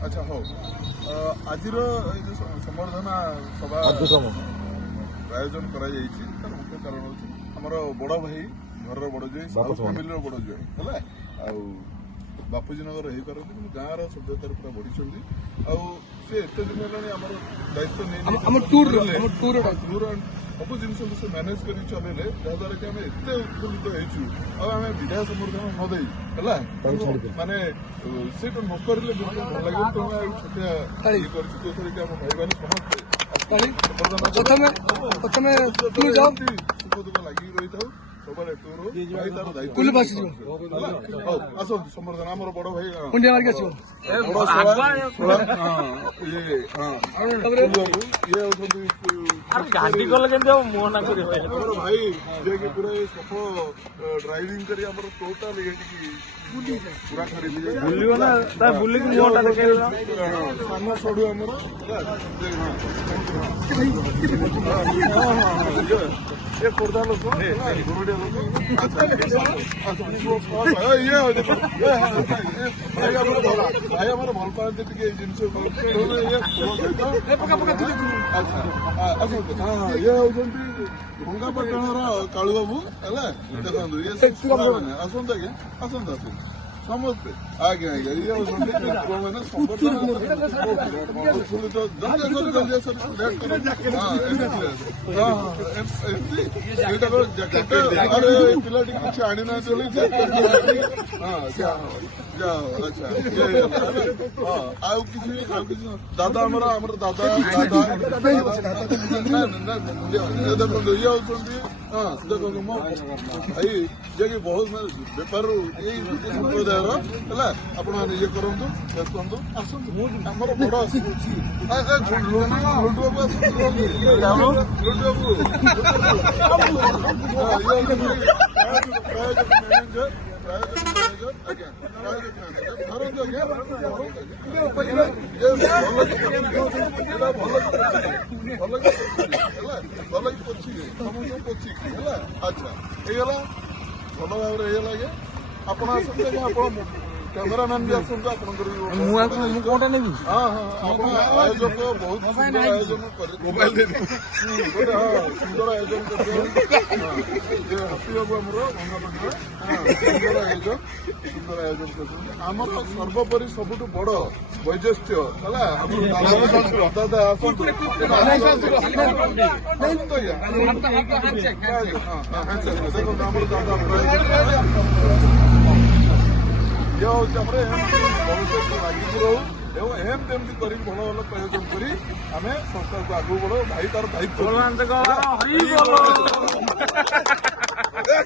अच्छा हो आज संबर्धना सभा आयोजन कर मुख्य कारण हूँ आमर बड़ भाई घर बड़ जी फैमिली बड़ जी है बापूजी नगर यही करते कि गाँव सभ्यतार पूरा बढ़ी एत दिन है दायित्व नहीं सब जिन से मैनेज कर चलेले जहाद्वारा कि आम एत उत्फुल्लित होइछु आम विधायक संबर्धना नदे है माने से नक भल लगे तेणु छोटिया ये कर भाई मैंने समस्ते सुख दुख लगे रही था संबर्धना आम बड़ भाई भाई जे पूरा सफल ड्राइविंग करी टोटाल पूरा सामना सड़ू आमर ये खोर्धा लोक भाई आम भल पाते जिन ये हूँ भंगापाटण कालू बाबू है देखो ये आसत आज्ञा आसत आस समस्ते आज्ञा आज्ञा ये मैंने पिला किसी आनी ना अच्छा दादा आमर दादा देखो ये होती हाँ देखो मो भाई जे कि बहुत बेपार संप्रदायर है आप ये करूँ देखते आसतु आमर बड़ लुटू अच्छा येगला भल भाव लगे आप कैमेरामैन भी आसतु आप आयोजक बहुत सुंदर आयोजन मोबाइल सुंदर आयोजन हसी बाबू सुंदर आयोजन कर सर्वोपरि सबुठ बड़ वैशिष्ट्य दादा देखो आम दादा ये हूँ भविष्य लगिकी रो एमती कर भल भल प्रयोजन कर आम संस्था को आगे बढ़ो भाई तार दायित्व